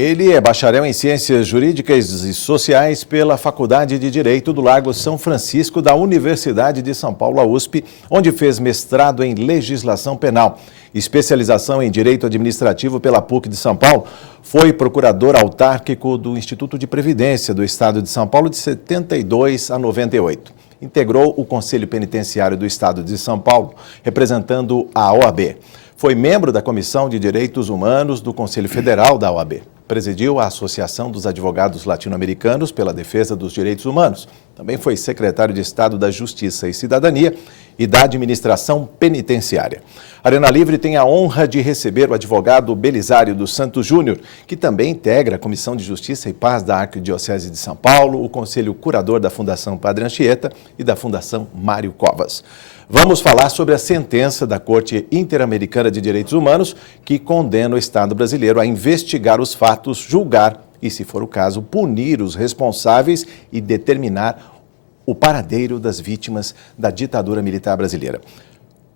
Ele é bacharel em Ciências Jurídicas e Sociais pela Faculdade de Direito do Largo São Francisco da Universidade de São Paulo, a USP, onde fez mestrado em Legislação Penal, especialização em Direito Administrativo pela PUC de São Paulo. Foi procurador autárquico do Instituto de Previdência do Estado de São Paulo de 72 a 98. Integrou o Conselho Penitenciário do Estado de São Paulo, representando a OAB. Foi membro da Comissão de Direitos Humanos do Conselho Federal da OAB. Presidiu a Associação dos Advogados Latino-Americanos pela Defesa dos Direitos Humanos. Também foi secretário de Estado da Justiça e Cidadania e da Administração Penitenciária. Arena Livre tem a honra de receber o advogado Belisário dos Santos Júnior, que também integra a Comissão de Justiça e Paz da Arquidiocese de São Paulo, o Conselho Curador da Fundação Padre Anchieta e da Fundação Mário Covas. Vamos falar sobre a sentença da Corte Interamericana de Direitos Humanos que condena o Estado brasileiro a investigar os fatos, julgar e, se for o caso, punir os responsáveis e determinar o paradeiro das vítimas da ditadura militar brasileira.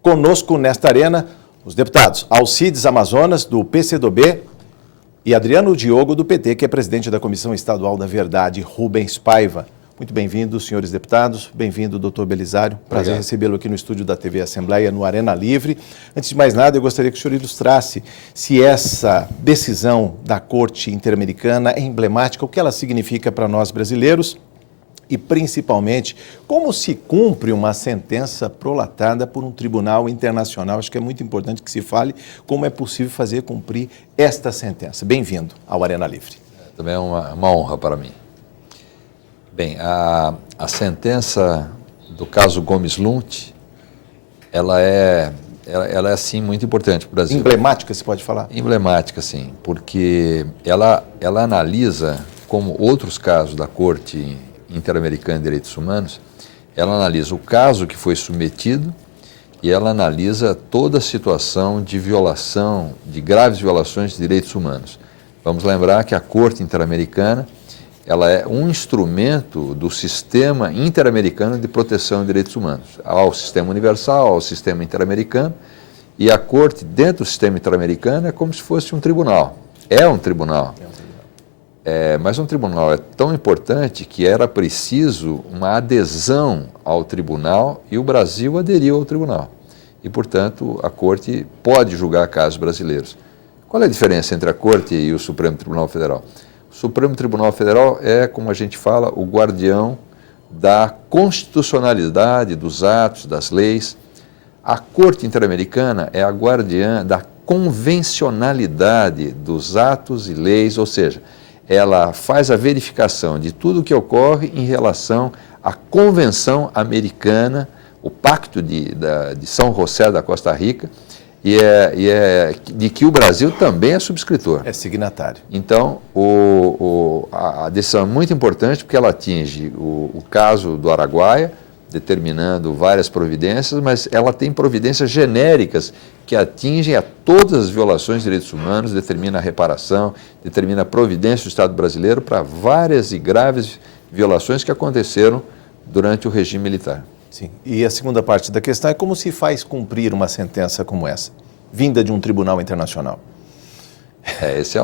Conosco nesta arena, os deputados Alcides Amazonas, do PCdoB, e Adriano Diogo, do PT, que é presidente da Comissão Estadual da Verdade, Rubens Paiva. Muito bem-vindos, senhores deputados. Bem-vindo, doutor Belisário. Prazer recebê-lo aqui no estúdio da TV Assembleia, no Arena Livre. Antes de mais nada, eu gostaria que o senhor ilustrasse se essa decisão da Corte Interamericana é emblemática, o que ela significa para nós brasileiros e, principalmente, como se cumpre uma sentença prolatada por um tribunal internacional. Acho que é muito importante que se fale como é possível fazer cumprir esta sentença. Bem-vindo ao Arena Livre. Também é uma honra para mim. Bem, a sentença do caso Gomes Lunt, ela é sim, muito importante para o Brasil. Emblemática, se pode falar? Emblemática, sim, porque ela analisa, como outros casos da Corte Interamericana de Direitos Humanos, ela analisa o caso que foi submetido e ela analisa toda a situação de violação, de graves violações de direitos humanos. Vamos lembrar que a Corte Interamericana ela é um instrumento do sistema interamericano de proteção de direitos humanos. Ao sistema universal, ao sistema interamericano, e a Corte, dentro do sistema interamericano, é como se fosse um tribunal. É um tribunal. Mas um tribunal é tão importante que era preciso uma adesão ao tribunal e o Brasil aderiu ao tribunal. E, portanto, a Corte pode julgar casos brasileiros. Qual é a diferença entre a Corte e o Supremo Tribunal Federal? O Supremo Tribunal Federal é, como a gente fala, o guardião da constitucionalidade dos atos, das leis. A Corte Interamericana é a guardiã da convencionalidade dos atos e leis, ou seja, ela faz a verificação de tudo o que ocorre em relação à Convenção Americana, o Pacto de São José da Costa Rica, e de que o Brasil também é subscritor. É signatário. Então, a decisão é muito importante porque ela atinge o caso do Araguaia, determinando várias providências, mas ela tem providências genéricas que atingem a todas as violações de direitos humanos, determina a reparação, determina a providência do Estado brasileiro para várias e graves violações que aconteceram durante o regime militar. Sim. E a segunda parte da questão é como se faz cumprir uma sentença como essa, vinda de um tribunal internacional. Esse é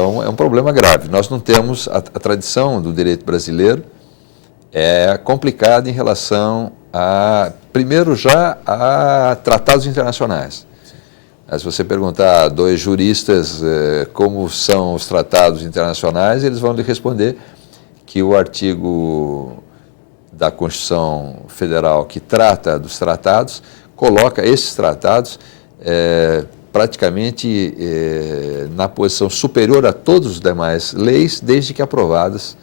um problema grave. Nós não temos a tradição do direito brasileiro é complicada em relação primeiro já a tratados internacionais. Se você perguntar a dois juristas como são os tratados internacionais, eles vão lhe responder que o artigo da Constituição Federal que trata dos tratados, coloca esses tratados praticamente na posição superior a todas as demais leis, desde que aprovados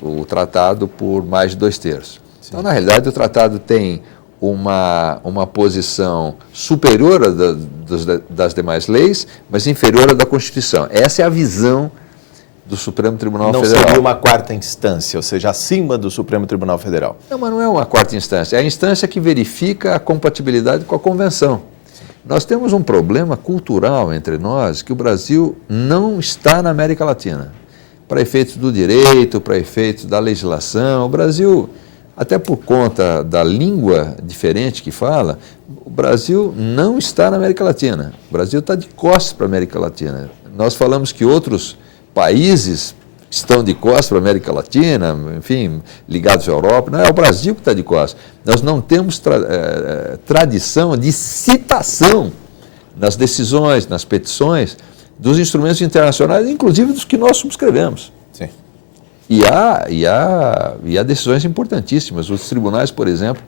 o tratado por mais de 2/3. Sim. Então, na realidade, o tratado tem uma posição superior das demais leis, mas inferior à da Constituição. Essa é a visão do Supremo Tribunal Federal. Não seria uma quarta instância, ou seja, acima do Supremo Tribunal Federal? Não, mas não é uma quarta instância. É a instância que verifica a compatibilidade com a Convenção. Sim. Nós temos um problema cultural entre nós que o Brasil não está na América Latina. Para efeitos do direito, para efeitos da legislação, o Brasil até por conta da língua diferente que fala, o Brasil não está na América Latina. O Brasil está de costas para a América Latina. Nós falamos que outros países estão de costas para a América Latina, enfim, ligados à Europa. Não é o Brasil que está de costas. Nós não temos tradição de citação nas decisões, nas petições, dos instrumentos internacionais, inclusive dos que nós subscrevemos. Sim. E há decisões importantíssimas. Os tribunais, por exemplo,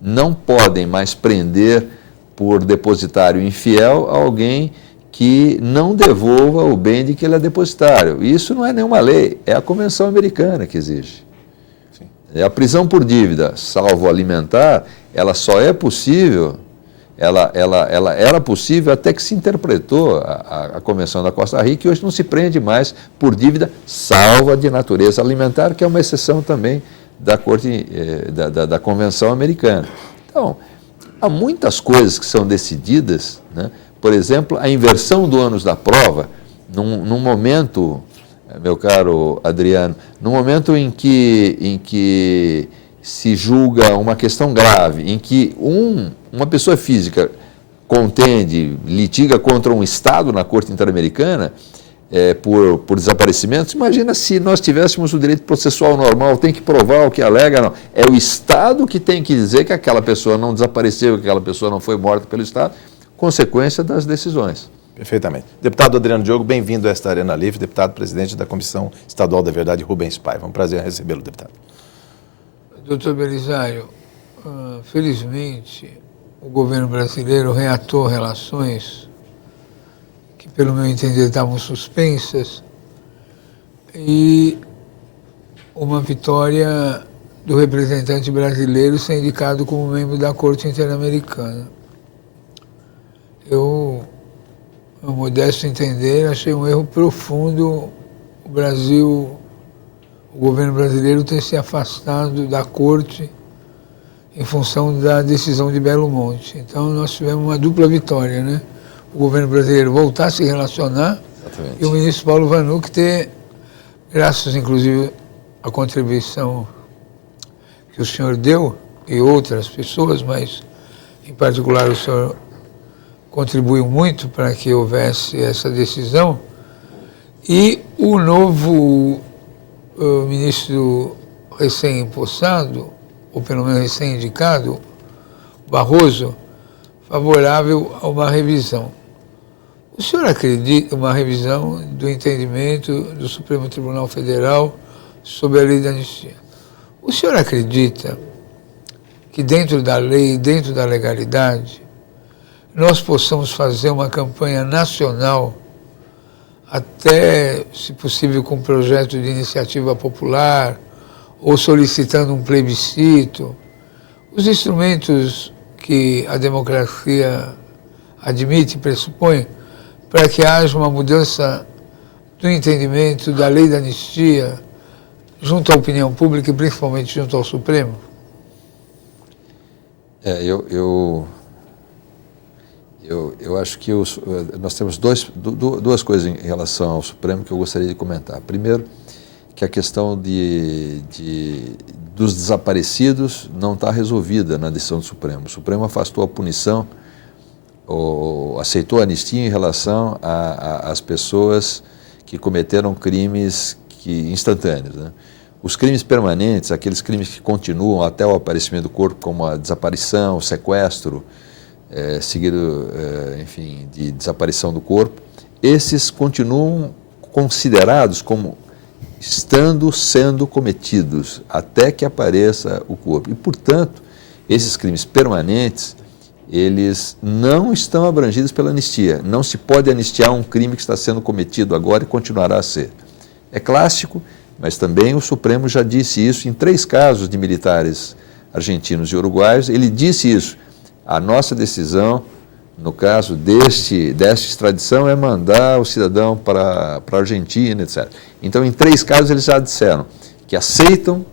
não podem mais prender por depositário infiel alguém que não devolva o bem de que ele é depositário. Isso não é nenhuma lei, é a Convenção Americana que exige. Sim. É a prisão por dívida, salvo alimentar, ela só é possível, ela era possível até que se interpretou a Convenção da Costa Rica, e hoje não se prende mais por dívida, salvo a de natureza alimentar, que é uma exceção também da da Convenção Americana. Então, há muitas coisas que são decididas, né? Por exemplo, a inversão do ônus da prova, num momento, meu caro Adriano, num momento em que se julga uma questão grave, em que uma pessoa física litiga contra um Estado na Corte Interamericana por desaparecimentos, imagina se nós tivéssemos o direito processual normal, tem que provar o que alega, não. É o Estado que tem que dizer que aquela pessoa não desapareceu, que aquela pessoa não foi morta pelo Estado, consequência das decisões. Perfeitamente. Deputado Adriano Diogo, bem-vindo a esta Arena Livre, deputado presidente da Comissão Estadual da Verdade, Rubens Paiva. É um prazer recebê-lo, deputado. Doutor Belisário, felizmente o governo brasileiro reatou relações que, pelo meu entender, estavam suspensas, e uma vitória do representante brasileiro ser indicado como membro da Corte Interamericana. Eu, no modesto entender, achei um erro profundo o governo brasileiro ter se afastado da Corte em função da decisão de Belo Monte. Então, nós tivemos uma dupla vitória, né? O governo brasileiro voltar a se relacionar. Exatamente. E o ministro Paulo Vanuc ter, graças inclusive à contribuição que o senhor deu, e outras pessoas, mas em particular o senhor contribuiu muito para que houvesse essa decisão, e o novo ministro recém-empossado, ou pelo menos recém-indicado, Barroso, favorável a uma revisão. O senhor acredita uma revisão do entendimento do Supremo Tribunal Federal sobre a lei da anistia? O senhor acredita que dentro da lei, dentro da legalidade, nós possamos fazer uma campanha nacional, até, se possível, com um projeto de iniciativa popular, ou solicitando um plebiscito, os instrumentos que a democracia admite e pressupõe, para que haja uma mudança do entendimento da lei da anistia junto à opinião pública e principalmente junto ao Supremo? Eu acho que nós temos duas coisas em relação ao Supremo que eu gostaria de comentar. Primeiro, que a questão dos desaparecidos não está resolvida na decisão do Supremo. O Supremo afastou a punição, ou aceitou a anistia em relação às pessoas que cometeram crimes instantâneos, né? Os crimes permanentes, aqueles crimes que continuam até o aparecimento do corpo, como a desaparição, o sequestro, seguido, enfim, de desaparição do corpo, esses continuam considerados como sendo cometidos até que apareça o corpo. E, portanto, esses crimes permanentes, eles não estão abrangidos pela anistia. Não se pode anistiar um crime que está sendo cometido agora e continuará a ser. É clássico, mas também o Supremo já disse isso em 3 casos de militares argentinos e uruguaios. Ele disse isso. A nossa decisão, no caso desta extradição, é mandar o cidadão para a Argentina, etc. Então, em 3 casos, eles já disseram que aceitam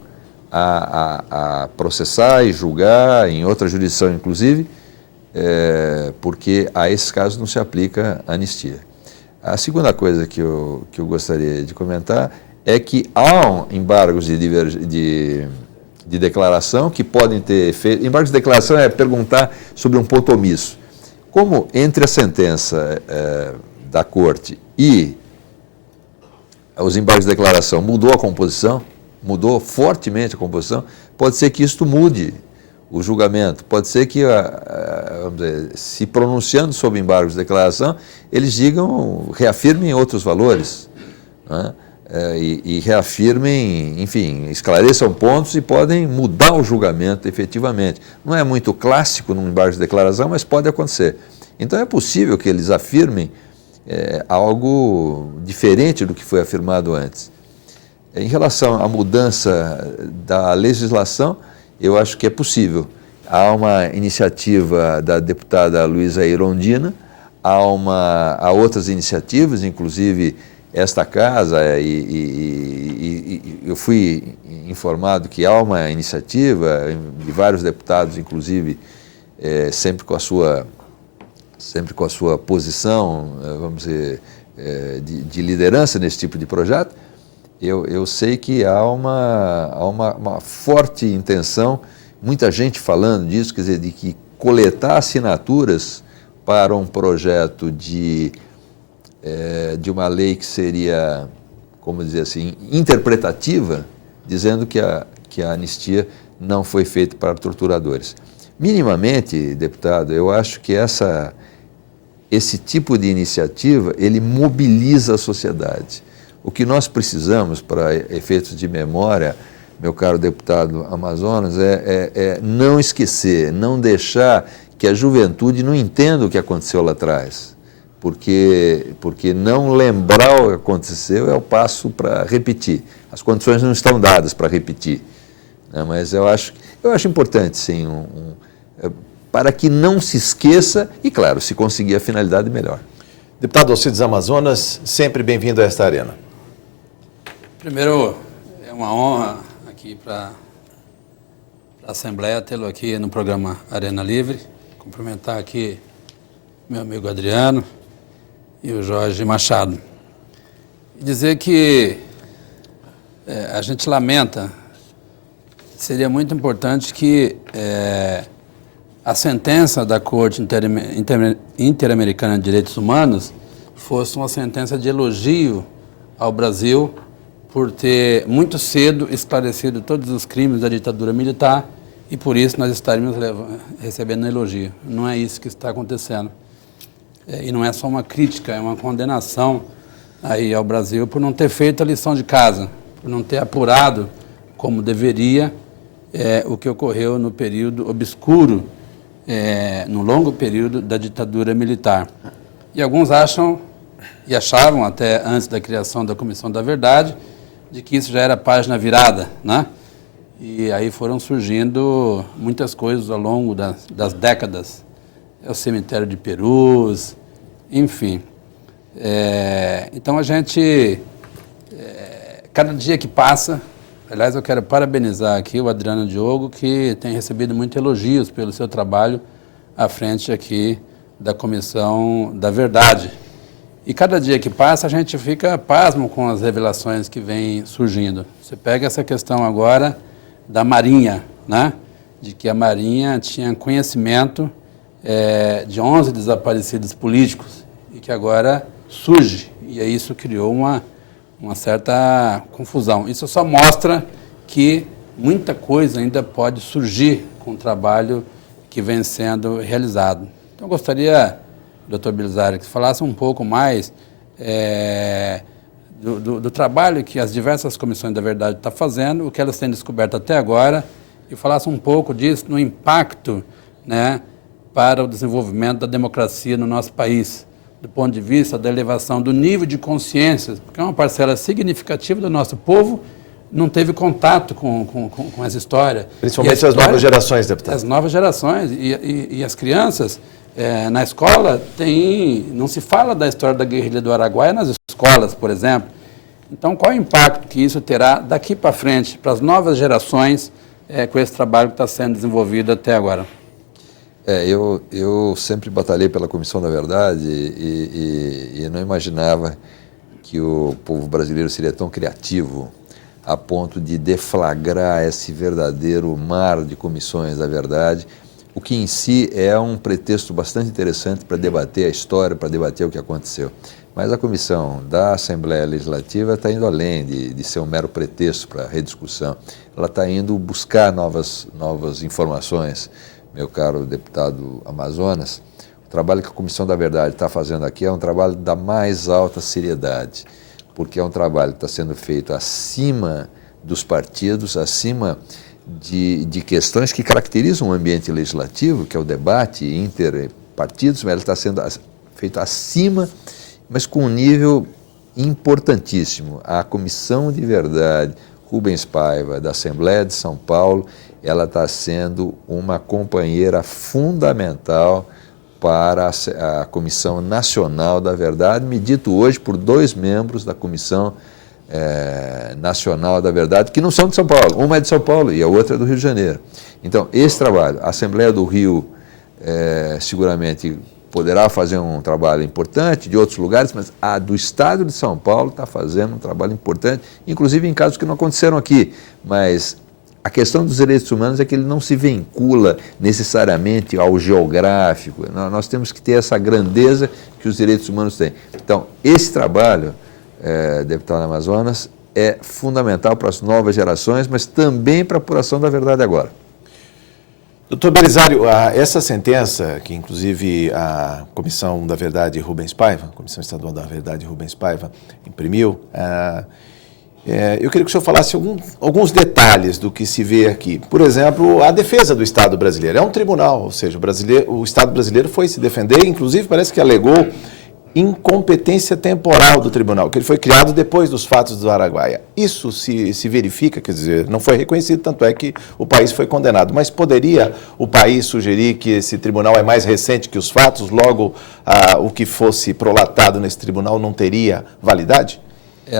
a processar e julgar, em outra jurisdição, inclusive, porque a esses casos não se aplica a anistia. A segunda coisa que eu gostaria de comentar é que há embargos de de declaração que podem ter feito. Embargos de declaração é perguntar sobre um ponto omisso. Como entre a sentença da Corte e os embargos de declaração mudou a composição, mudou fortemente a composição, pode ser que isto mude o julgamento, pode ser que, vamos dizer, se pronunciando sobre embargos de declaração, eles digam, reafirmem outros valores, né? E reafirmem, enfim, esclareçam pontos e podem mudar o julgamento efetivamente. Não é muito clássico num embargo de declaração, mas pode acontecer. Então é possível que eles afirmem algo diferente do que foi afirmado antes. Em relação à mudança da legislação, eu acho que é possível. Há uma iniciativa da deputada Luísa Irondina, há outras iniciativas, inclusive esta casa, e eu fui informado que há uma iniciativa de vários deputados, inclusive, sempre com a sua posição, vamos dizer, de liderança nesse tipo de projeto. Eu sei que há uma forte intenção, muita gente falando disso, quer dizer, de que coletar assinaturas para um projeto de uma lei que seria, como dizer assim, interpretativa, dizendo que a anistia não foi feita para torturadores. Minimamente, deputado, eu acho que esse tipo de iniciativa, ele mobiliza a sociedade. O que nós precisamos para efeitos de memória, meu caro deputado Amazonas, é não esquecer, não deixar que a juventude não entenda o que aconteceu lá atrás. Porque não lembrar o que aconteceu é o passo para repetir. As condições não estão dadas para repetir, né? Mas eu acho importante, sim, para que não se esqueça e, claro, se conseguir a finalidade, melhor. Deputado Alcides Amazonas, sempre bem-vindo a esta arena. Primeiro, é uma honra aqui para a Assembleia tê-lo aqui no programa Arena Livre. Cumprimentar aqui meu amigo Adriano e o Jorge Machado. E dizer que a gente lamenta, seria muito importante que a sentença da Corte Interamericana de Direitos Humanos fosse uma sentença de elogio ao Brasil por ter muito cedo esclarecido todos os crimes da ditadura militar e por isso nós estaríamos recebendo um elogio. Não é isso que está acontecendo. E não é só uma crítica, é uma condenação aí ao Brasil por não ter feito a lição de casa, por não ter apurado como deveria o que ocorreu no período obscuro, no longo período da ditadura militar. E alguns acham, e achavam até antes da criação da Comissão da Verdade, de que isso já era página virada, né? E aí foram surgindo muitas coisas ao longo das décadas. O cemitério de Perus, enfim. Então a gente, cada dia que passa, aliás eu quero parabenizar aqui o Adriano Diogo, que tem recebido muitos elogios pelo seu trabalho à frente aqui da Comissão da Verdade. E cada dia que passa a gente fica pasmo com as revelações que vêm surgindo. Você pega essa questão agora da Marinha, né? De que a Marinha tinha conhecimento de 11 desaparecidos políticos e que agora surge. E aí isso criou uma certa confusão. Isso só mostra que muita coisa ainda pode surgir com o trabalho que vem sendo realizado. Então eu gostaria, doutor Belizari, que falasse um pouco mais do trabalho que as diversas comissões da verdade estão fazendo, o que elas têm descoberto até agora, e falasse um pouco disso no impacto, né, para o desenvolvimento da democracia no nosso país, do ponto de vista da elevação do nível de consciência, porque uma parcela significativa do nosso povo não teve contato com essa história. Principalmente as novas gerações, deputado. As novas gerações e as crianças, na escola, não se fala da história da guerrilha do Araguaia nas escolas, por exemplo. Então, qual é o impacto que isso terá daqui para frente, para as novas gerações, com esse trabalho que está sendo desenvolvido até agora? Eu sempre batalhei pela Comissão da Verdade e não imaginava que o povo brasileiro seria tão criativo a ponto de deflagrar esse verdadeiro mar de comissões da verdade, o que em si é um pretexto bastante interessante para debater a história, para debater o que aconteceu. Mas a comissão da Assembleia Legislativa está indo além de ser um mero pretexto para a rediscussão. Ela está indo buscar novas informações, meu caro deputado Amazonas. O trabalho que a Comissão da Verdade está fazendo aqui é um trabalho da mais alta seriedade, porque é um trabalho que está sendo feito acima dos partidos, acima de questões que caracterizam o ambiente legislativo, que é o debate interpartidos, mas ele está sendo feito acima, mas com um nível importantíssimo. A Comissão de Verdade Rubens Paiva, da Assembleia de São Paulo, ela está sendo uma companheira fundamental para a Comissão Nacional da Verdade, medido hoje por 2 membros da Comissão Nacional da Verdade, que não são de São Paulo. Uma é de São Paulo e a outra é do Rio de Janeiro. Então, esse trabalho, a Assembleia do Rio seguramente poderá fazer um trabalho importante de outros lugares, mas a do Estado de São Paulo está fazendo um trabalho importante, inclusive em casos que não aconteceram aqui, mas a questão dos direitos humanos é que ele não se vincula necessariamente ao geográfico. Nós temos que ter essa grandeza que os direitos humanos têm. Então, esse trabalho, deputado Amazonas, é fundamental para as novas gerações, mas também para a apuração da verdade agora. Doutor Belisário, essa sentença, que inclusive a Comissão da Verdade Rubens Paiva, Comissão Estadual da Verdade Rubens Paiva, imprimiu, eu queria que o senhor falasse alguns detalhes do que se vê aqui. Por exemplo, a defesa do Estado brasileiro. É um tribunal, ou seja, o Estado brasileiro foi se defender, inclusive parece que alegou incompetência temporal do tribunal, que ele foi criado depois dos fatos do Araguaia. Isso se verifica, quer dizer, não foi reconhecido, tanto é que o país foi condenado. Mas poderia o país sugerir que esse tribunal é mais recente que os fatos, logo o que fosse prolatado nesse tribunal não teria validade?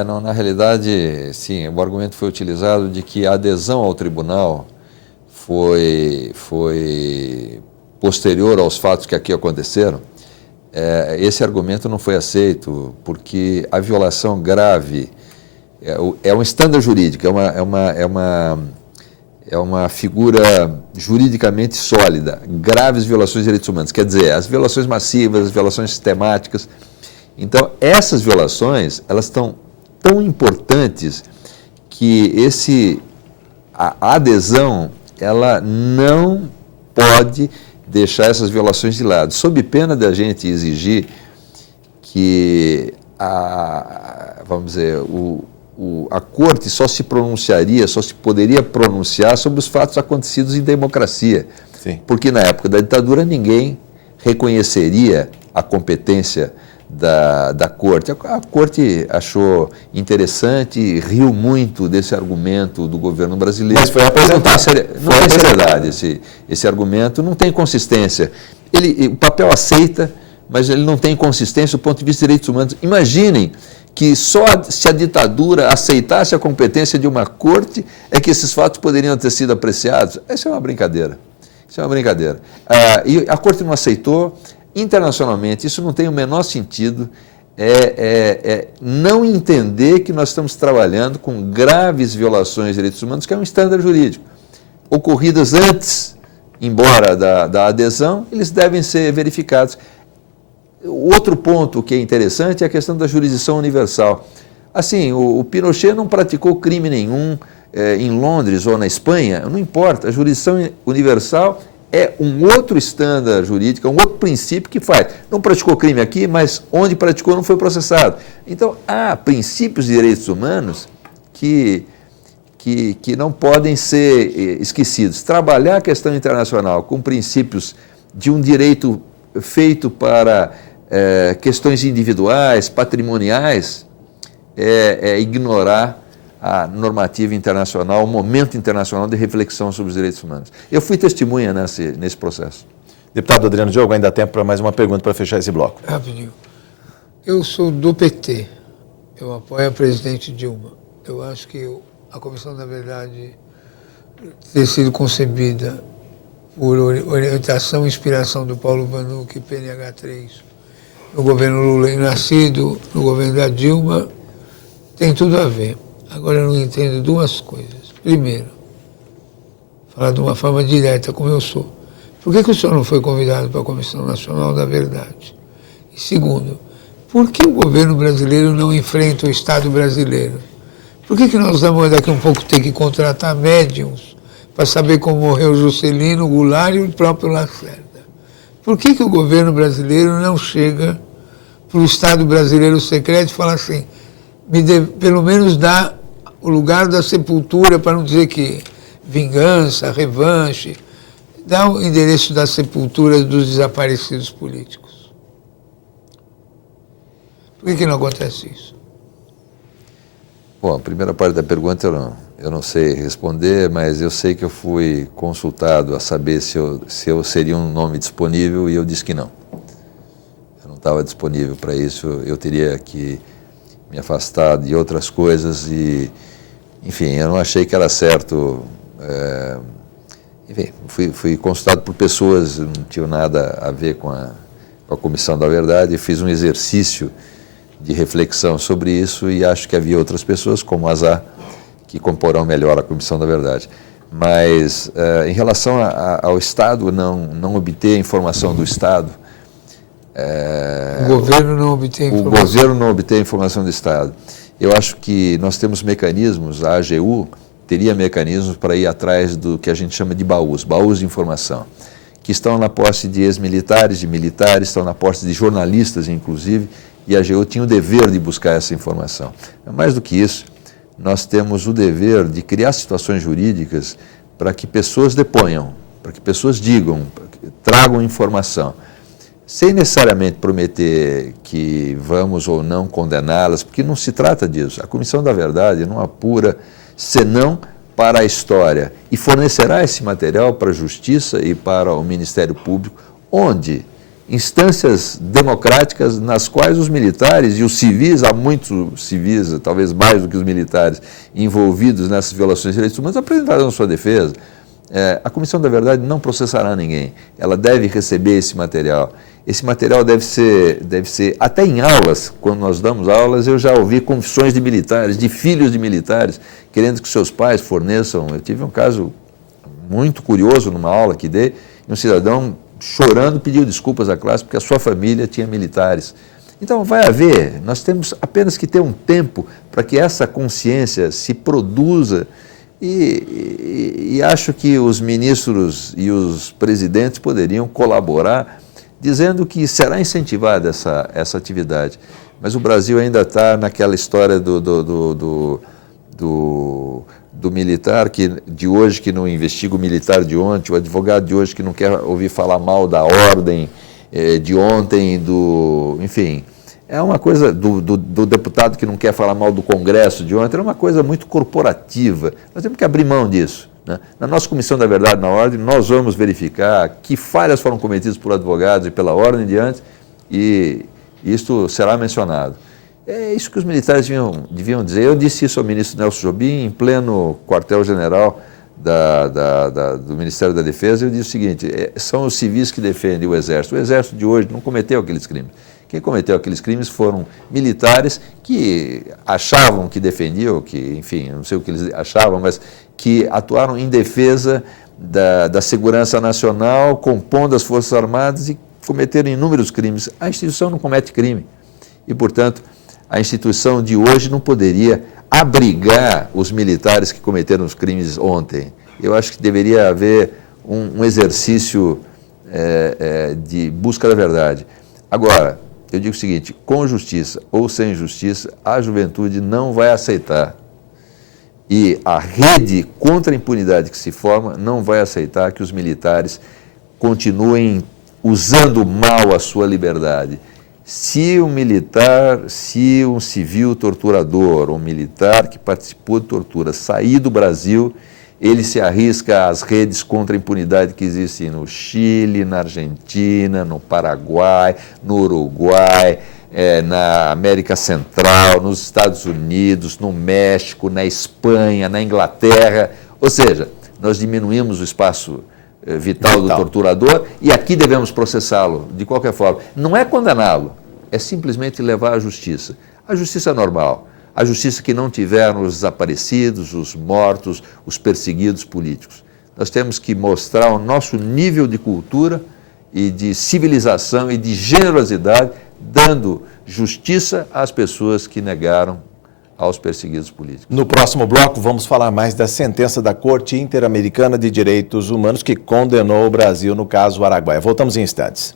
Não, na realidade, sim, o argumento foi utilizado de que a adesão ao tribunal foi posterior aos fatos que aqui aconteceram. Esse argumento não foi aceito porque a violação grave é um estándar jurídico, é uma figura juridicamente sólida, graves violações de direitos humanos, quer dizer, as violações massivas, as violações sistemáticas. Então, essas violações, elas estão tão importantes que a adesão, ela não pode deixar essas violações de lado, sob pena de a gente exigir que vamos dizer, a Corte só se poderia pronunciar sobre os fatos acontecidos em democracia. Sim. Porque na época da ditadura ninguém reconheceria a competência da Corte. A Corte achou interessante, riu muito desse argumento do governo brasileiro. Mas foi apresentado. Não tem seriedade esse argumento, não tem consistência. O papel aceita, mas ele não tem consistência do ponto de vista de direitos humanos. Imaginem que só se a ditadura aceitasse a competência de uma Corte é que esses fatos poderiam ter sido apreciados. Isso é uma brincadeira. E a Corte não aceitou. Internacionalmente, isso não tem o menor sentido, não entender que nós estamos trabalhando com graves violações de direitos humanos, que é um estándar jurídico. Ocorridas antes, embora da adesão, eles devem ser verificados. O outro ponto que é interessante é a questão da jurisdição universal. Assim, o Pinochet não praticou crime nenhum em Londres ou na Espanha, não importa, a jurisdição universal é um outro estándar jurídico, é um outro princípio que faz. Não praticou crime aqui, mas onde praticou não foi processado. Então, há princípios de direitos humanos que não podem ser esquecidos. Trabalhar a questão internacional com princípios de um direito feito para questões individuais, patrimoniais, é ignorar a normativa internacional, o momento internacional de reflexão sobre os direitos humanos. Eu fui testemunha nesse processo. Deputado Adriano Diogo, ainda há tempo para mais uma pergunta para fechar esse bloco. Rapidinho. Eu sou do PT, eu apoio a presidente Dilma. Eu acho que a Comissão da Verdade ter sido concebida por orientação e inspiração do Paulo Vanuc e PNH3 no governo Lula e nascido no governo da Dilma, tem tudo a ver. Agora eu não entendo duas coisas. Primeiro, falar de uma forma direta, como eu sou. Por que o senhor não foi convidado para a Comissão Nacional da Verdade? E segundo, por que o governo brasileiro não enfrenta o Estado brasileiro? Por que nós vamos daqui a um pouco ter que contratar médiums para saber como morreu Juscelino, Goulart e o próprio Lacerda? Por que o governo brasileiro não chega para o Estado brasileiro secreto e fala assim, pelo menos dá o lugar da sepultura, para não dizer que vingança, revanche, dá o endereço da sepultura dos desaparecidos políticos? Por que não acontece isso? Bom, a primeira parte da pergunta eu não sei responder, mas eu sei que eu fui consultado a saber se eu seria um nome disponível e eu disse que não. Eu não estava disponível para isso, eu teria que me afastar de outras coisas e, enfim, eu não achei que era certo. Enfim, fui consultado por pessoas, não tinha nada a ver com a Comissão da Verdade, fiz um exercício de reflexão sobre isso e acho que havia outras pessoas, como Azar, que comporão melhor a Comissão da Verdade. Mas, em relação ao Estado, não obter a informação do Estado... o governo não obtém informação. O governo não obtém a informação do Estado. Eu acho que nós temos mecanismos, a AGU teria mecanismos para ir atrás do que a gente chama de baús de informação, que estão na posse de ex-militares, de militares, estão na posse de jornalistas, inclusive, e a AGU tinha o dever de buscar essa informação. Mais do que isso, nós temos o dever de criar situações jurídicas para que pessoas deponham, para que pessoas digam, tragam informação, sem necessariamente prometer que vamos ou não condená-las, porque não se trata disso. A Comissão da Verdade não apura senão para a história e fornecerá esse material para a Justiça e para o Ministério Público, onde instâncias democráticas nas quais os militares e os civis, há muitos civis, talvez mais do que os militares, envolvidos nessas violações de direitos humanos, apresentarão sua defesa. A Comissão da Verdade não processará ninguém, ela deve receber esse material. Esse material deve ser, até em aulas, quando nós damos aulas, eu já ouvi confissões de militares, de filhos de militares, querendo que seus pais forneçam. Eu tive um caso muito curioso numa aula que dei, e um cidadão chorando pediu desculpas à classe porque a sua família tinha militares. Então vai haver, nós temos apenas que ter um tempo para que essa consciência se produza e acho que os ministros e os presidentes poderiam colaborar dizendo que será incentivada essa atividade. Mas o Brasil ainda está naquela história do militar de hoje que não investiga o militar de ontem, o advogado de hoje que não quer ouvir falar mal da ordem de ontem, enfim, é uma coisa do deputado que não quer falar mal do Congresso de ontem, é uma coisa muito corporativa. Nós temos que abrir mão disso, né? Na nossa Comissão da Verdade na Ordem, nós vamos verificar que falhas foram cometidas por advogados e pela ordem de antes, e isto será mencionado. É isso que os militares deviam dizer. Eu disse isso ao ministro Nelson Jobim, em pleno quartel-general do Ministério da Defesa. Eu disse o seguinte, são os civis que defendem o Exército. O Exército de hoje não cometeu aqueles crimes. Quem cometeu aqueles crimes foram militares que achavam que defendiam, que, enfim, não sei o que eles achavam, mas que atuaram em defesa da segurança nacional, compondo as Forças Armadas e cometeram inúmeros crimes. A instituição não comete crime. E, portanto, a instituição de hoje não poderia abrigar os militares que cometeram os crimes ontem. Eu acho que deveria haver um exercício de busca da verdade. Agora, eu digo o seguinte, com justiça ou sem justiça, a juventude não vai aceitar. E a rede contra a impunidade que se forma não vai aceitar que os militares continuem usando mal a sua liberdade. Se um civil torturador, um militar que participou de tortura sair do Brasil, ele se arrisca às redes contra a impunidade que existem no Chile, na Argentina, no Paraguai, no Uruguai, na América Central, nos Estados Unidos, no México, na Espanha, na Inglaterra. Ou seja, nós diminuímos o espaço vital do torturador e aqui devemos processá-lo de qualquer forma. Não é condená-lo, é simplesmente levar à justiça. A justiça normal, a justiça que não tiveram os desaparecidos, os mortos, os perseguidos políticos. Nós temos que mostrar o nosso nível de cultura e de civilização e de generosidade, dando justiça às pessoas que negaram aos perseguidos políticos. No próximo bloco, vamos falar mais da sentença da Corte Interamericana de Direitos Humanos que condenou o Brasil no caso Araguaia. Voltamos em instantes.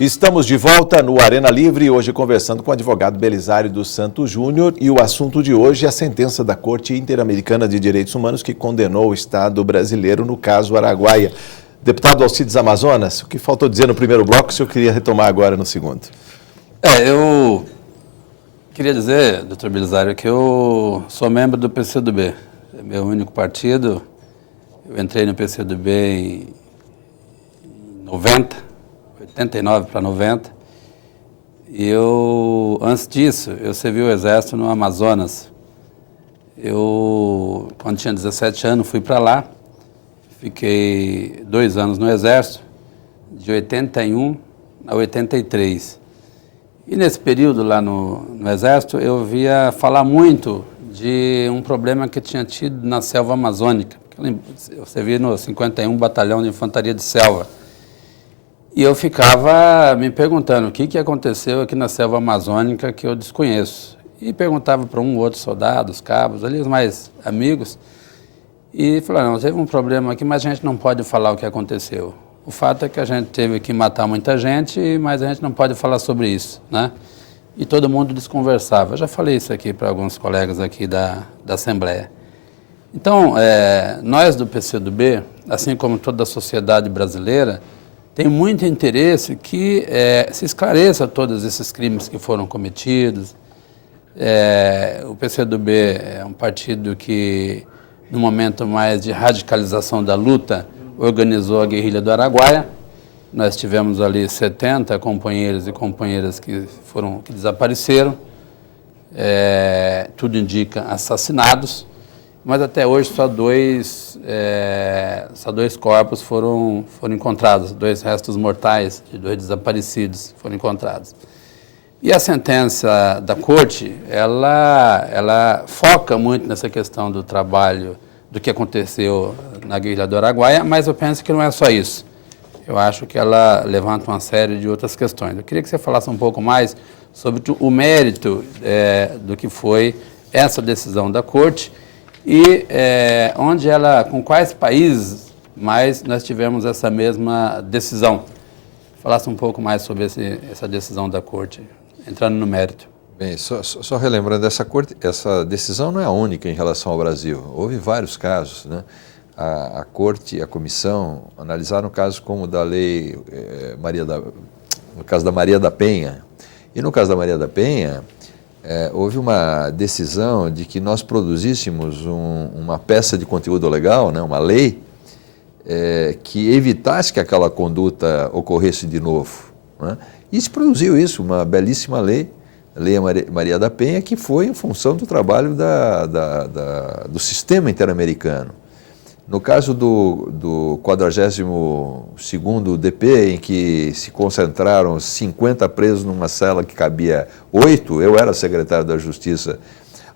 Estamos de volta no Arena Livre, hoje conversando com o advogado Belisário dos Santos Júnior, e o assunto de hoje é a sentença da Corte Interamericana de Direitos Humanos que condenou o Estado brasileiro no caso Araguaia. Deputado Alcides Amazonas, o que faltou dizer no primeiro bloco, se eu queria retomar agora no segundo? Eu queria dizer, doutor Belisário, que eu sou membro do PCdoB, é meu único partido. Eu entrei no PCdoB em 89 para 90, e antes disso, eu servi o Exército no Amazonas. Quando tinha 17 anos, fui para lá, fiquei 2 anos no Exército, de 81 a 83. E nesse período lá no Exército, eu via falar muito de um problema que tinha tido na selva amazônica. Eu servi no 51 Batalhão de Infantaria de Selva. E eu ficava me perguntando o que aconteceu aqui na selva amazônica que eu desconheço. E perguntava para um ou outro soldado, os cabos, ali os mais amigos, e falaram, não, teve um problema aqui, mas a gente não pode falar o que aconteceu. O fato é que a gente teve que matar muita gente, mas a gente não pode falar sobre isso, né? E todo mundo desconversava. Eu já falei isso aqui para alguns colegas aqui da Assembleia. Então, nós do PCdoB, assim como toda a sociedade brasileira, tem muito interesse que se esclareça todos esses crimes que foram cometidos. O PCdoB é um partido que, no momento mais de radicalização da luta, organizou a guerrilha do Araguaia. Nós tivemos ali 70 companheiros e companheiras que desapareceram, tudo indica assassinados. Mas até hoje só dois corpos foram encontrados, 2 restos mortais de 2 desaparecidos foram encontrados. E a sentença da Corte, ela foca muito nessa questão do trabalho, do que aconteceu na guerrilha do Araguaia, mas eu penso que não é só isso. Eu acho que ela levanta uma série de outras questões. Eu queria que você falasse um pouco mais sobre o mérito do que foi essa decisão da Corte, e com quais países mais nós tivemos essa mesma decisão. Falasse um pouco mais sobre essa decisão da Corte, entrando no mérito. Bem, só relembrando, essa decisão não é a única em relação ao Brasil. Houve vários casos, né? A Corte e a Comissão analisaram casos como o da Lei no caso da Maria da Penha. E no caso da Maria da Penha, houve uma decisão de que nós produzíssemos uma peça de conteúdo legal, né, uma lei, que evitasse que aquela conduta ocorresse de novo, né? E se produziu isso, uma belíssima lei, a Lei Maria da Penha, que foi em função do trabalho do sistema interamericano. No caso do 42º DP, em que se concentraram 50 presos numa cela que cabia 8, eu era secretário da Justiça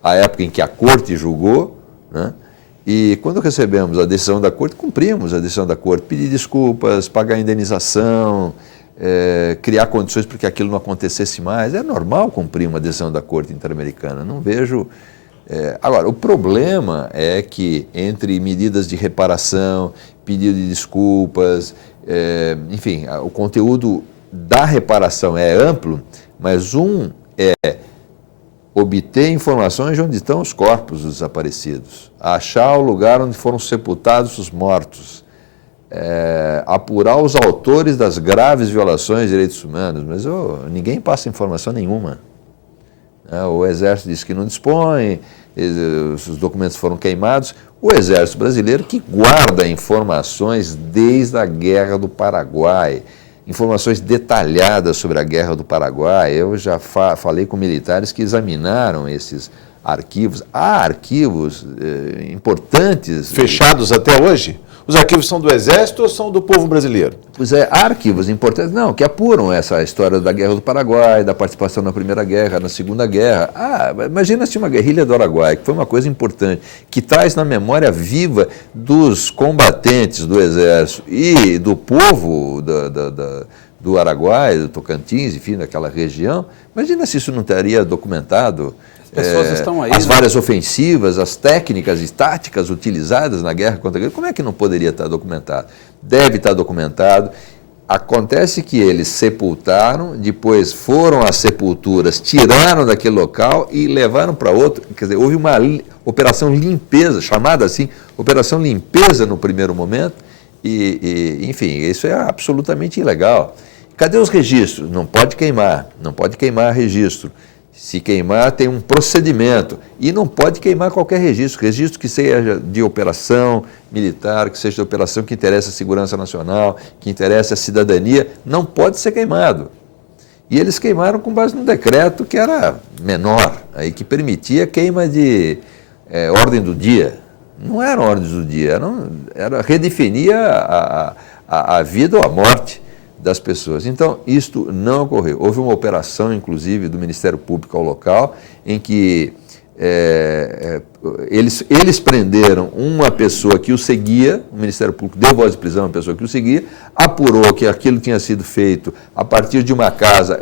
à época em que a Corte julgou, né? E quando recebemos a decisão da Corte, cumprimos a decisão da Corte, pedir desculpas, pagar indenização, criar condições para que aquilo não acontecesse mais. É normal cumprir uma decisão da Corte Interamericana, não vejo... Agora, o problema é que entre medidas de reparação, pedido de desculpas, enfim, o conteúdo da reparação é amplo, mas obter informações de onde estão os corpos dos desaparecidos, achar o lugar onde foram sepultados os mortos, apurar os autores das graves violações de direitos humanos, mas ninguém passa informação nenhuma. O Exército diz que não dispõe, os documentos foram queimados. O Exército Brasileiro, que guarda informações desde a Guerra do Paraguai, informações detalhadas sobre a Guerra do Paraguai. Eu já falei com militares que examinaram esses arquivos. Há arquivos importantes. Fechados até hoje? Os arquivos são do Exército ou são do povo brasileiro? Pois é, há arquivos importantes, não, que apuram essa história da Guerra do Paraguai, da participação na Primeira Guerra, na Segunda Guerra. Imagina se uma guerrilha do Araguaia, que foi uma coisa importante, que traz na memória viva dos combatentes do Exército e do povo do Araguaia, do Tocantins, enfim, daquela região. Imagina se isso não estaria documentado. As pessoas estão aí, as né? várias ofensivas, as técnicas e táticas utilizadas na guerra contra a guerra, como é que não poderia estar documentado? Deve estar documentado. Acontece que eles sepultaram, depois foram às sepulturas, tiraram daquele local e levaram para outro. Quer dizer, houve uma operação limpeza, chamada assim, operação limpeza no primeiro momento, enfim, isso é absolutamente ilegal. Cadê os registros? Não pode queimar registro. Se queimar, tem um procedimento. E não pode queimar qualquer registro. Registro que seja de operação militar, que seja de operação que interessa a segurança nacional, que interessa a cidadania, não pode ser queimado. E eles queimaram com base num decreto que era menor, aí, que permitia queima de ordem do dia. Não eram ordens do dia, redefinia a vida ou a morte das pessoas. Então, isto não ocorreu. Houve uma operação, inclusive, do Ministério Público ao local, em que eles prenderam uma pessoa que o seguia, o Ministério Público deu voz de prisão a uma pessoa que o seguia, apurou que aquilo tinha sido feito a partir de uma casa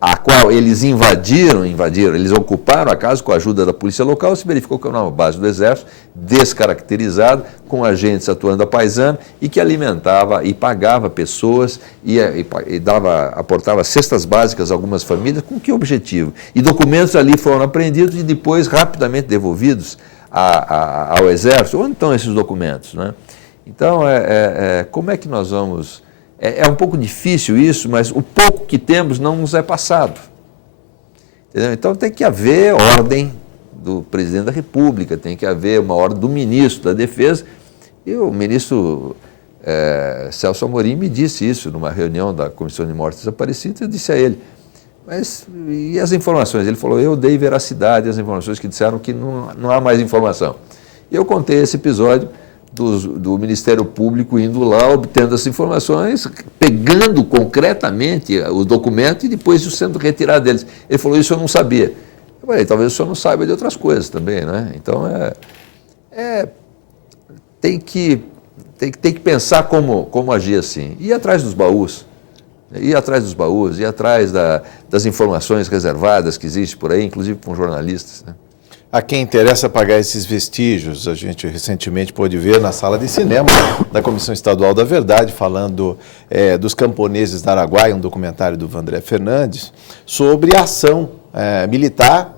a qual eles invadiram, eles ocuparam a casa com a ajuda da polícia local, se verificou que era uma base do Exército, descaracterizada, com agentes atuando à paisana e que alimentava e pagava pessoas e aportava cestas básicas a algumas famílias. Com que objetivo? E documentos ali foram apreendidos e depois rapidamente devolvidos ao Exército. Onde estão esses documentos, né? Então, como é que nós vamos... É um pouco difícil isso, mas o pouco que temos não nos é passado. Entendeu? Então tem que haver ordem do presidente da República, tem que haver uma ordem do ministro da Defesa. E o ministro Celso Amorim me disse isso numa reunião da Comissão de Mortes Desaparecidas. Eu disse a ele, mas e as informações? Ele falou, eu dei veracidade às informações que disseram que não há mais informação. E eu contei esse episódio do Ministério Público indo lá, obtendo as informações, pegando concretamente os documentos e depois sendo retirado deles. Ele falou, isso eu não sabia. Eu falei, talvez o senhor não saiba de outras coisas também, né? Então, tem que pensar como agir assim. Ir atrás dos baús, ir atrás das informações reservadas que existem por aí, inclusive com jornalistas, né? A quem interessa pagar esses vestígios, a gente recentemente pôde ver na sala de cinema da Comissão Estadual da Verdade, falando dos camponeses da Araguaia, um documentário do Vandré Fernandes, sobre a ação militar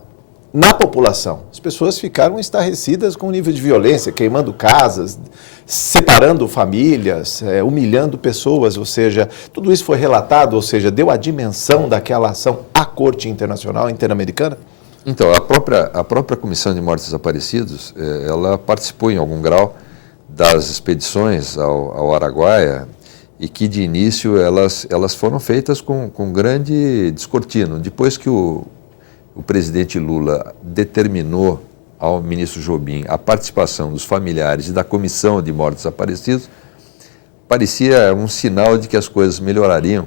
na população. As pessoas ficaram estarrecidas com o nível de violência, queimando casas, separando famílias, humilhando pessoas, ou seja, tudo isso foi relatado, ou seja, deu a dimensão daquela ação à Corte Internacional Interamericana? Então, a própria Comissão de Mortos Desaparecidos, ela participou em algum grau das expedições ao Araguaia e que, de início, elas foram feitas com grande descortino. Depois que o presidente Lula determinou ao ministro Jobim a participação dos familiares e da Comissão de Mortos Desaparecidos, parecia um sinal de que as coisas melhorariam.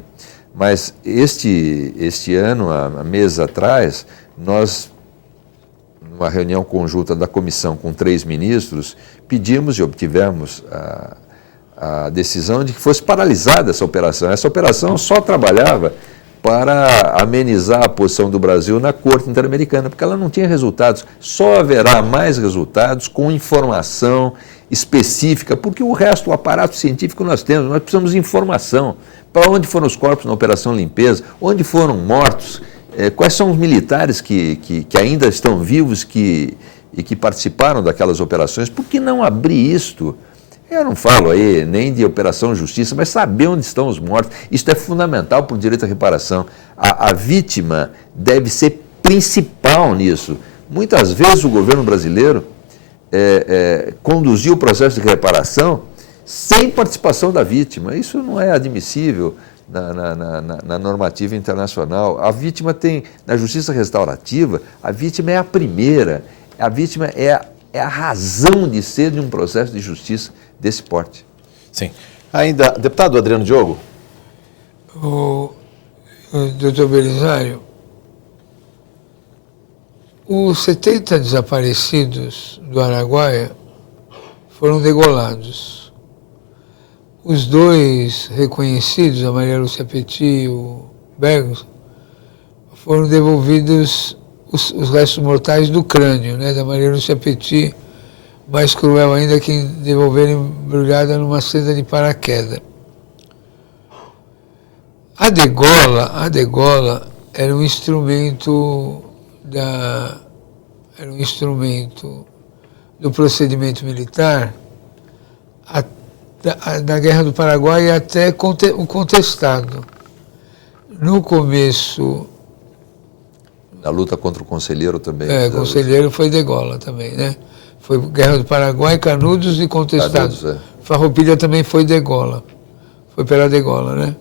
Mas este ano, há meses atrás, nós, numa reunião conjunta da comissão com 3 ministros, pedimos e obtivemos a decisão de que fosse paralisada essa operação. Essa operação só trabalhava para amenizar a posição do Brasil na Corte Interamericana, porque ela não tinha resultados. Só haverá mais resultados com informação específica, porque o resto, o aparato científico nós temos, nós precisamos de informação. Para onde foram os corpos na Operação Limpeza? Onde foram mortos? Quais são os militares que ainda estão vivos e que participaram daquelas operações? Por que não abrir isto? Eu não falo aí nem de Operação Justiça, mas saber onde estão os mortos. Isso é fundamental para o direito à reparação. A vítima deve ser principal nisso. Muitas vezes o governo brasileiro conduziu o processo de reparação sem participação da vítima. Isso não é admissível na normativa internacional. A vítima tem, na justiça restaurativa, a vítima é a primeira, a vítima é a razão de ser de um processo de justiça desse porte. Sim. Ainda, deputado Adriano Diogo. O doutor Belisário, os 70 desaparecidos do Araguaia foram degolados. Os 2 reconhecidos, a Maria Lúcia Petit e o Bergos, foram devolvidos os restos mortais do crânio, né, da Maria Lúcia Petit, mais cruel ainda que devolveram embrulhada numa cesta de paraquedas. A degola era um instrumento do procedimento militar da Guerra do Paraguai e até o contestado. No começo... Na luta contra o Conselheiro também. Conselheiro foi degola também, né? Foi Guerra do Paraguai, Canudos e contestado. Canudos, Farroupilha também foi degola. Foi pela degola, né?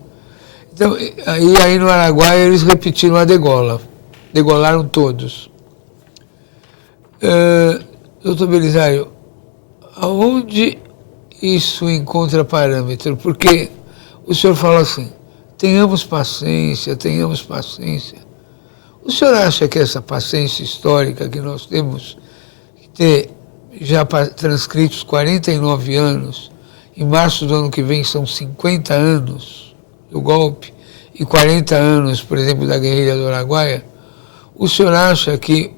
Então, aí no Araguaia eles repetiram a degola. Degolaram todos. Doutor Belisário, aonde isso encontra parâmetro? Porque o senhor fala assim, tenhamos paciência. O senhor acha que essa paciência histórica que nós temos que ter já transcritos 49 anos, em março do ano que vem são 50 anos do golpe e 40 anos, por exemplo, da guerrilha do Araguaia, o senhor acha que,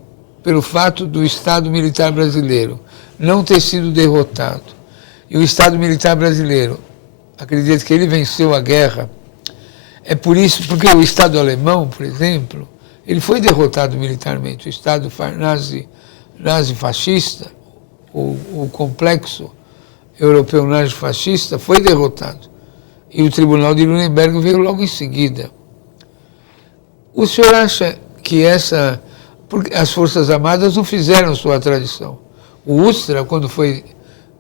pelo fato do Estado Militar Brasileiro não ter sido derrotado, e o Estado Militar Brasileiro acredita que ele venceu a guerra, é por isso, porque o Estado alemão, por exemplo, ele foi derrotado militarmente, o Estado nazi-fascista, o complexo europeu nazi-fascista foi derrotado. E o Tribunal de Nuremberg veio logo em seguida. O senhor acha que porque as Forças Armadas não fizeram sua tradição. O Ustra, quando foi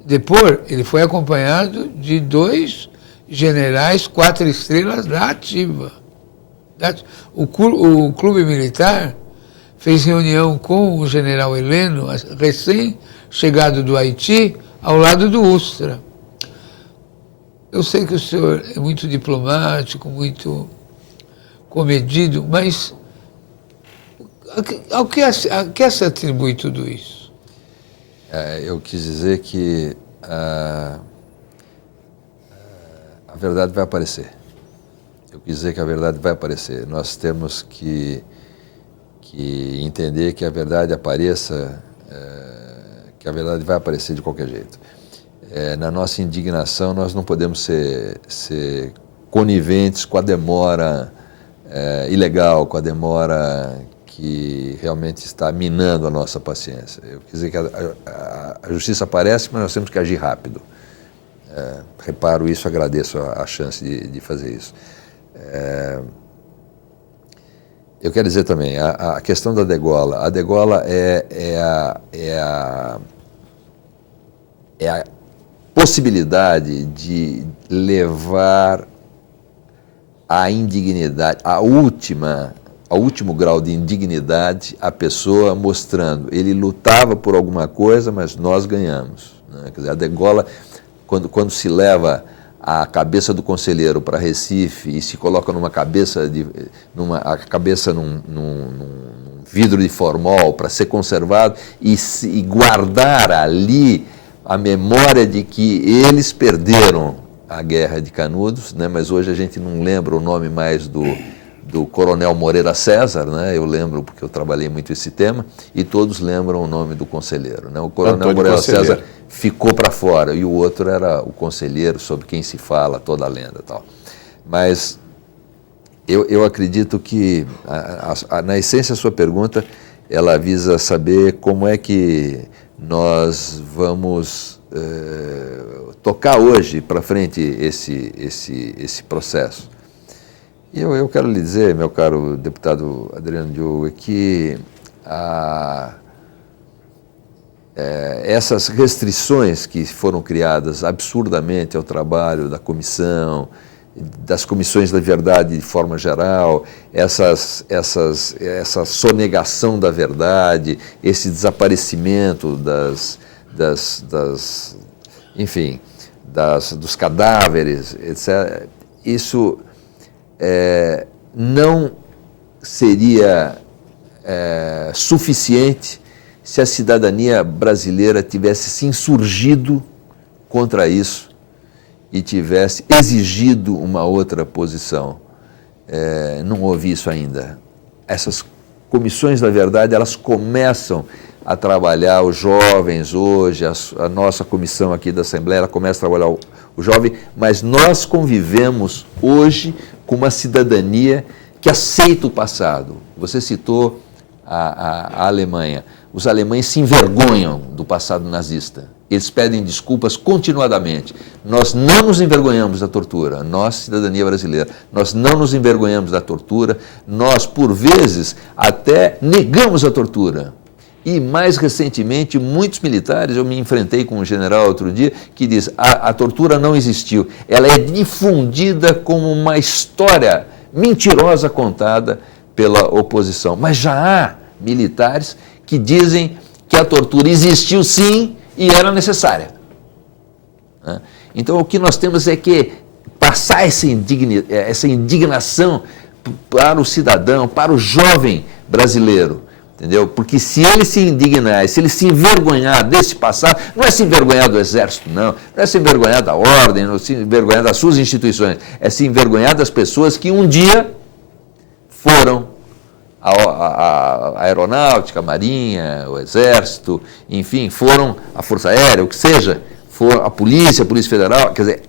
depor, ele foi acompanhado de 2 generais 4 estrelas da ativa. O clube militar fez reunião com o general Heleno, recém-chegado do Haiti, ao lado do Ustra. Eu sei que o senhor é muito diplomático, muito comedido, mas ao que se atribui tudo isso? Eu quis dizer que a verdade vai aparecer. Eu quis dizer que a verdade vai aparecer. Nós temos que entender que a verdade apareça, que a verdade vai aparecer de qualquer jeito. Na nossa indignação, nós não podemos ser coniventes com a demora ilegal, com a demora que realmente está minando a nossa paciência. Eu quis dizer que a justiça aparece, mas nós temos que agir rápido. Reparo isso, agradeço a chance de fazer isso. Eu quero dizer também, a questão da degola. A degola é a possibilidade de levar a indignidade, ao último grau de indignidade, a pessoa mostrando, ele lutava por alguma coisa, mas nós ganhamos, né? Quer dizer, a degola, quando se leva a cabeça do conselheiro para Recife e se coloca numa num vidro de formol para ser conservado e guardar ali a memória de que eles perderam a Guerra de Canudos, né? Mas hoje a gente não lembra o nome mais do Coronel Moreira César, né? Eu lembro porque eu trabalhei muito esse tema, e todos lembram o nome do conselheiro, né? O Coronel Antônio Moreira Conselheiro. César ficou para fora, e o outro era o conselheiro sobre quem se fala, toda a lenda e tal. Mas eu acredito que, na essência, a sua pergunta, ela visa saber como é que nós vamos tocar hoje para frente esse processo. E eu quero lhe dizer, meu caro deputado Adriano Diogo, que essas restrições que foram criadas absurdamente ao trabalho da comissão, das comissões da verdade de forma geral, essa sonegação da verdade, esse desaparecimento dos cadáveres, etc. Isso não seria suficiente se a cidadania brasileira tivesse se insurgido contra isso e tivesse exigido uma outra posição. Não houve isso ainda. Essas comissões da verdade, elas começam a trabalhar os jovens hoje, a nossa comissão aqui da Assembleia, ela começa a trabalhar o jovem, mas nós convivemos hoje com uma cidadania que aceita o passado. Você citou a Alemanha. Os alemães se envergonham do passado nazista. Eles pedem desculpas continuadamente. Nós não nos envergonhamos da tortura, nós, cidadania brasileira, nós não nos envergonhamos da tortura, nós, por vezes, até negamos a tortura. E, mais recentemente, muitos militares, eu me enfrentei com um general outro dia, que diz, a tortura não existiu, ela é difundida como uma história mentirosa contada pela oposição. Mas já há militares que dizem que a tortura existiu sim e era necessária. Então, o que nós temos é que passar essa indignação para o cidadão, para o jovem brasileiro, entendeu? Porque se ele se indignar, se ele se envergonhar desse passado, não é se envergonhar do Exército, não é se envergonhar da ordem, não é se envergonhar das suas instituições, é se envergonhar das pessoas que um dia foram a Aeronáutica, a Marinha, o Exército, enfim, foram a Força Aérea, o que seja, foram a Polícia Federal, quer dizer,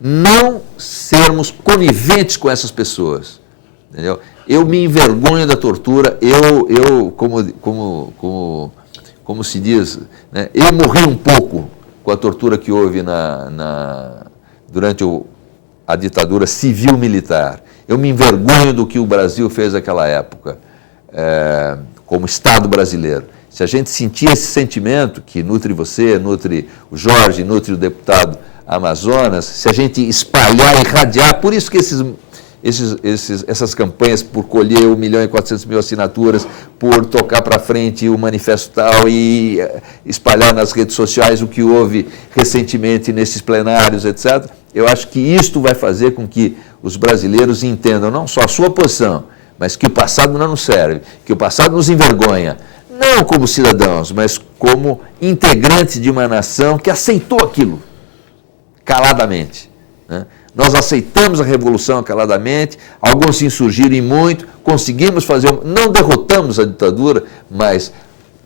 não sermos coniventes com essas pessoas, entendeu? Eu me envergonho da tortura, como se diz, né, eu morri um pouco com a tortura que houve durante a ditadura civil-militar. Eu me envergonho do que o Brasil fez naquela época, como Estado brasileiro. Se a gente sentir esse sentimento que nutre você, nutre o Jorge, nutre o deputado Amazonas, se a gente espalhar, irradiar, por isso que essas campanhas por colher 1.400.000 assinaturas, por tocar para frente o manifesto tal e espalhar nas redes sociais o que houve recentemente nesses plenários, etc., eu acho que isto vai fazer com que os brasileiros entendam não só a sua posição, mas que o passado não nos serve, que o passado nos envergonha, não como cidadãos, mas como integrantes de uma nação que aceitou aquilo caladamente, né? Nós aceitamos a revolução caladamente, alguns se insurgiram e muito, conseguimos não derrotamos a ditadura, mas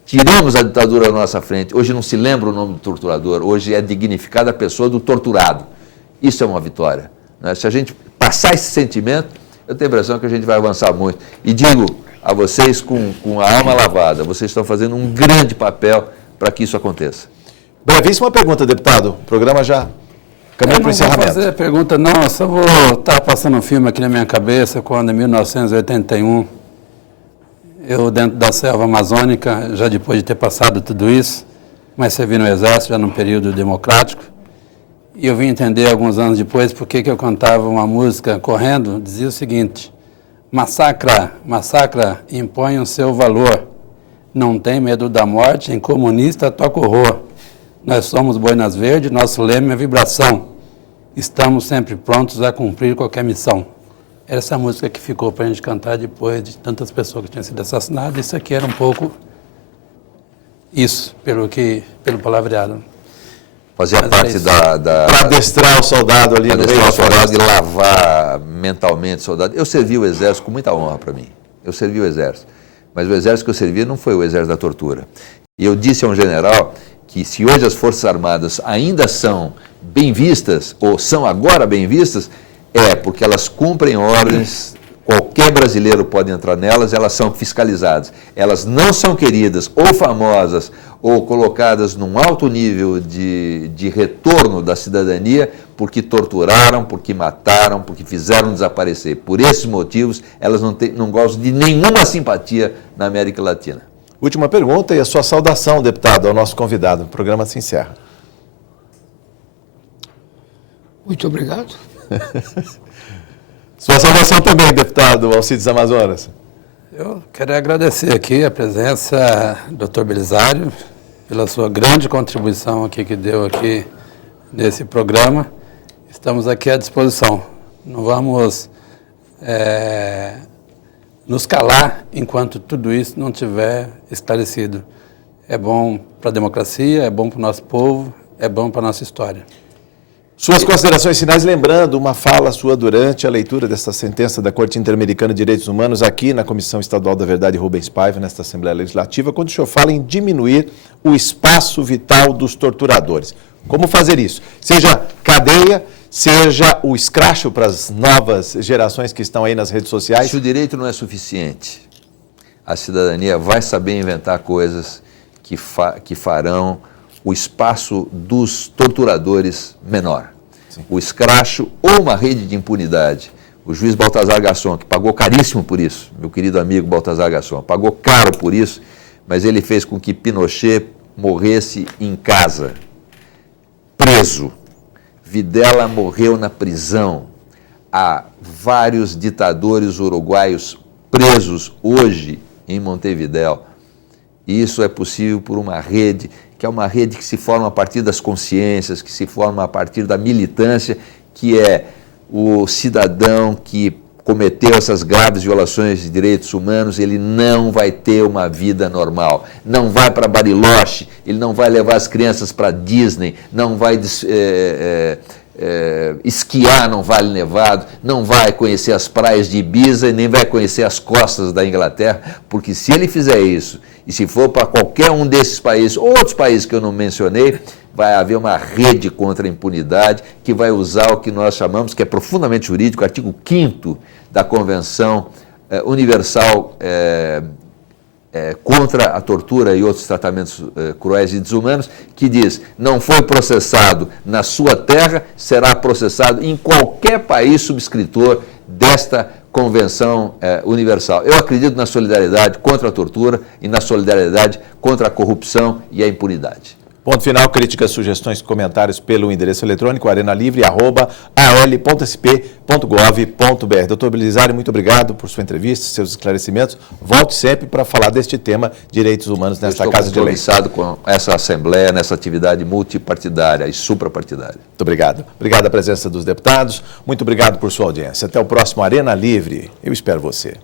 tiramos a ditadura da nossa frente. Hoje não se lembra o nome do torturador, hoje é dignificada a pessoa do torturado. Isso é uma vitória, né? Se a gente passar esse sentimento, eu tenho a impressão que a gente vai avançar muito. E digo a vocês com a alma lavada, vocês estão fazendo um grande papel para que isso aconteça. Brevíssima pergunta, deputado. O programa já caminha para o encerramento. Não vou fazer pergunta não, eu só vou estar passando um filme aqui na minha cabeça, quando em 1981, eu dentro da selva amazônica, já depois de ter passado tudo isso, mas servi no Exército, já num período democrático, e eu vim entender alguns anos depois porque que eu cantava uma música correndo, dizia o seguinte: massacra, massacra, impõe o seu valor, não tem medo da morte, em comunista toca horror. Nós somos boinas verdes, nosso lema é vibração. Estamos sempre prontos a cumprir qualquer missão. Era essa música que ficou para a gente cantar depois de tantas pessoas que tinham sido assassinadas. Isso aqui era um pouco isso, pelo palavreado. Fazia parte da... Para adestrar o soldado ali no meio da floresta. E lavar mentalmente o soldado. Eu servi o Exército com muita honra para mim. Eu servi o Exército. Mas o Exército que eu servi não foi o Exército da tortura. E eu disse a um general que se hoje as Forças Armadas ainda são bem vistas, ou são agora bem vistas, é porque elas cumprem ordens, qualquer brasileiro pode entrar nelas, elas são fiscalizadas. Elas não são queridas ou famosas ou colocadas num alto nível de retorno da cidadania porque torturaram, porque mataram, porque fizeram desaparecer. Por esses motivos, elas não gozam de nenhuma simpatia na América Latina. Última pergunta e a sua saudação, deputado, ao nosso convidado. O programa se encerra. Muito obrigado. Sua saudação também, deputado Alcides Amazonas. Eu quero agradecer aqui a presença do Dr. Belisário pela sua grande contribuição aqui que deu aqui nesse programa. Estamos aqui à disposição. Não vamos nos calar enquanto tudo isso não tiver esclarecido. É bom para a democracia, é bom para o nosso povo, é bom para a nossa história. Suas considerações finais, lembrando uma fala sua durante a leitura desta sentença da Corte Interamericana de Direitos Humanos aqui na Comissão Estadual da Verdade Rubens Paiva, nesta Assembleia Legislativa, quando o senhor fala em diminuir o espaço vital dos torturadores. Como fazer isso? Seja cadeia, seja o escracho para as novas gerações que estão aí nas redes sociais. Se o direito não é suficiente, a cidadania vai saber inventar coisas que farão o espaço dos torturadores menor. Sim. O escracho ou uma rede de impunidade. O juiz Baltazar Garzón, que pagou caríssimo por isso, meu querido amigo Baltazar Garzón, pagou caro por isso, mas ele fez com que Pinochet morresse em casa, preso. Videla morreu na prisão. Há vários ditadores uruguaios presos hoje em Montevidéu. E isso é possível por uma rede, que é uma rede que se forma a partir das consciências, que se forma a partir da militância, que é o cidadão que cometeu essas graves violações de direitos humanos, ele não vai ter uma vida normal. Não vai para Bariloche, ele não vai levar as crianças para Disney, não vai esquiar no Vale Nevado, não vai conhecer as praias de Ibiza e nem vai conhecer as costas da Inglaterra, porque se ele fizer isso, e se for para qualquer um desses países, ou outros países que eu não mencionei, vai haver uma rede contra a impunidade que vai usar o que nós chamamos, que é profundamente jurídico, o artigo 5º da Convenção Universal contra a tortura e outros tratamentos cruéis e desumanos, que diz, não foi processado na sua terra, será processado em qualquer país subscritor desta Convenção Universal. Eu acredito na solidariedade contra a tortura e na solidariedade contra a corrupção e a impunidade. Ponto final, críticas, sugestões, comentários pelo endereço eletrônico arenalivre@al.sp.gov.br. Doutor Belisário, muito obrigado por sua entrevista, seus esclarecimentos. Volte sempre para falar deste tema, direitos humanos, nesta Casa de Lei. Estou compromissado com essa Assembleia, nessa atividade multipartidária e suprapartidária. Muito obrigado. Obrigado à presença dos deputados. Muito obrigado por sua audiência. Até o próximo Arena Livre. Eu espero você.